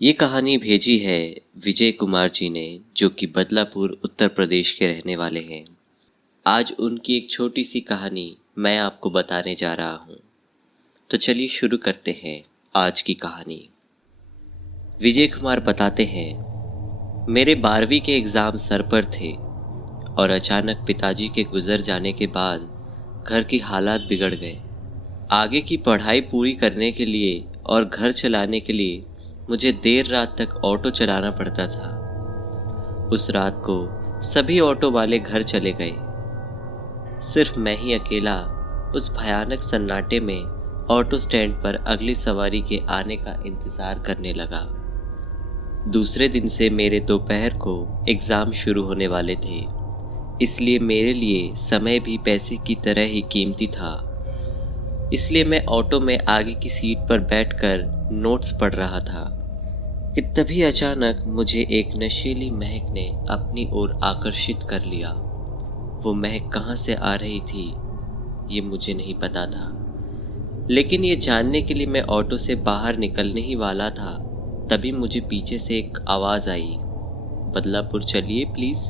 ये कहानी भेजी है विजय कुमार जी ने, जो कि बदलापुर उत्तर प्रदेश के रहने वाले हैं। आज उनकी एक छोटी सी कहानी मैं आपको बताने जा रहा हूँ। तो चलिए शुरू करते हैं आज की कहानी। विजय कुमार बताते हैं, मेरे 12वीं के एग्ज़ाम सर पर थे और अचानक पिताजी के गुजर जाने के बाद घर की हालात बिगड़ गए। आगे की पढ़ाई पूरी करने के लिए और घर चलाने के लिए मुझे देर रात तक ऑटो चलाना पड़ता था। उस रात को सभी ऑटो वाले घर चले गए। सिर्फ मैं ही अकेला उस भयानक सन्नाटे में ऑटो स्टैंड पर अगली सवारी के आने का इंतज़ार करने लगा। दूसरे दिन से मेरे दोपहर को एग्ज़ाम शुरू होने वाले थे, इसलिए मेरे लिए समय भी पैसे की तरह ही कीमती था। इसलिए मैं ऑटो में आगे की सीट पर बैठकर नोट्स पढ़ रहा था कि तभी अचानक मुझे एक नशीली महक ने अपनी ओर आकर्षित कर लिया। वो महक कहाँ से आ रही थी ये मुझे नहीं पता था, लेकिन ये जानने के लिए मैं ऑटो से बाहर निकलने ही वाला था, तभी मुझे पीछे से एक आवाज़ आई, बदलापुर चलिए प्लीज़।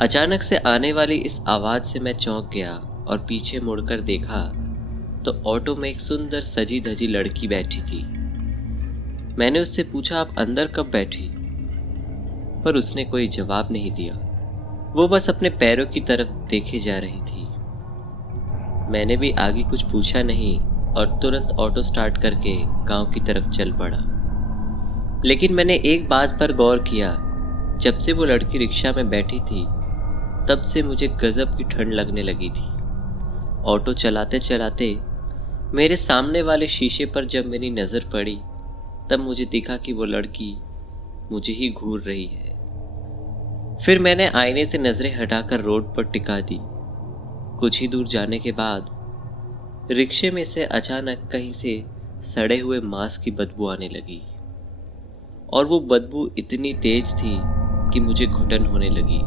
अचानक से आने वाली इस आवाज़ से मैं चौंक गया और पीछे मुड़कर देखा तो ऑटो में एक सुंदर सजी धजी लड़की बैठी थी। मैंने उससे पूछा, आप अंदर कब बैठी? पर उसने कोई जवाब नहीं दिया। वो बस अपने पैरों की तरफ देखे जा रही थी। मैंने भी आगे कुछ पूछा नहीं और तुरंत ऑटो स्टार्ट करके गांव की तरफ चल पड़ा। लेकिन मैंने एक बात पर गौर किया, जब से वो लड़की रिक्शा में बैठी थी तब से मुझे गजब की ठंड लगने लगी थी। ऑटो चलाते चलाते मेरे सामने वाले शीशे पर जब मेरी नज़र पड़ी तब मुझे दिखा कि वो लड़की मुझे ही घूर रही है। फिर मैंने आईने से नज़रें हटाकर रोड पर टिका दी। कुछ ही दूर जाने के बाद रिक्शे में से अचानक कहीं से सड़े हुए मांस की बदबू आने लगी और वो बदबू इतनी तेज थी कि मुझे घुटन होने लगी।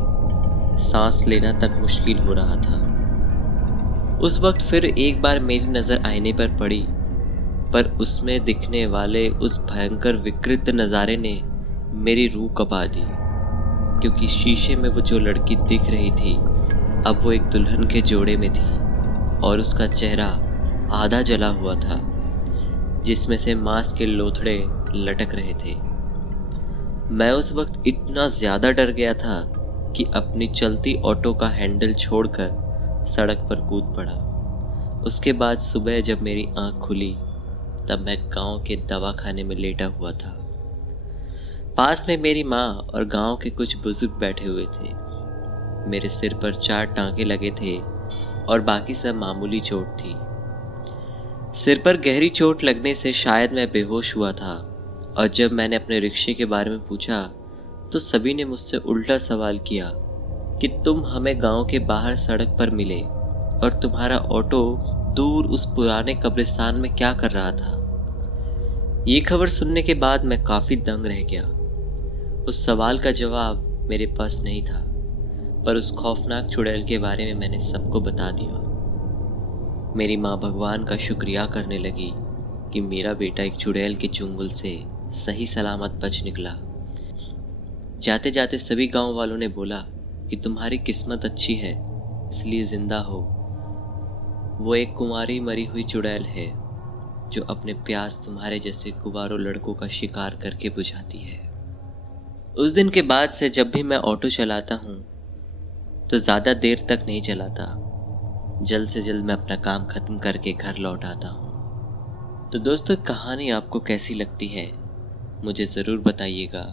सांस लेना तक मुश्किल हो रहा था। उस वक्त फिर एक बार मेरी नज़र आईने पर पड़ी, पर उसमें दिखने वाले उस भयंकर विकृत नज़ारे ने मेरी रूह कँपा दी, क्योंकि शीशे में वो जो लड़की दिख रही थी अब वो एक दुल्हन के जोड़े में थी और उसका चेहरा आधा जला हुआ था, जिसमें से मांस के लोथड़े लटक रहे थे। मैं उस वक्त इतना ज़्यादा डर गया था कि अपनी चलती ऑटो का हैंडल छोड़कर सड़क पर कूद पड़ा। उसके बाद सुबह जब मेरी आंख खुली तब मैं गांव के दवाखाने में लेटा हुआ था। पास में मेरी माँ और गांव के कुछ बुजुर्ग बैठे हुए थे। मेरे सिर पर 4 टांके लगे थे और बाकी सब मामूली चोट थी। सिर पर गहरी चोट लगने से शायद मैं बेहोश हुआ था, और जब मैंने अपने रिक्शे के बारे में पूछा तो सभी ने मुझसे उल्टा सवाल किया कि तुम हमें गांव के बाहर सड़क पर मिले और तुम्हारा ऑटो दूर उस पुराने कब्रिस्तान में क्या कर रहा था। ये खबर सुनने के बाद मैं काफ़ी दंग रह गया। उस सवाल का जवाब मेरे पास नहीं था, पर उस खौफनाक चुड़ैल के बारे में मैंने सबको बता दिया। मेरी माँ भगवान का शुक्रिया करने लगी कि मेरा बेटा एक चुड़ैल के चुंगल से सही सलामत बच निकला। जाते जाते सभी गांव वालों ने बोला कि तुम्हारी किस्मत अच्छी है, इसलिए जिंदा हो। वो एक कुंवारी मरी हुई चुड़ैल है जो अपने प्यास तुम्हारे जैसे कुंवारों लड़कों का शिकार करके बुझाती है। उस दिन के बाद से जब भी मैं ऑटो चलाता हूँ तो ज़्यादा देर तक नहीं चलाता। जल्द से जल्द मैं अपना काम ख़त्म करके घर लौट आता हूँ। तो दोस्तों, कहानी आपको कैसी लगती है मुझे ज़रूर बताइएगा।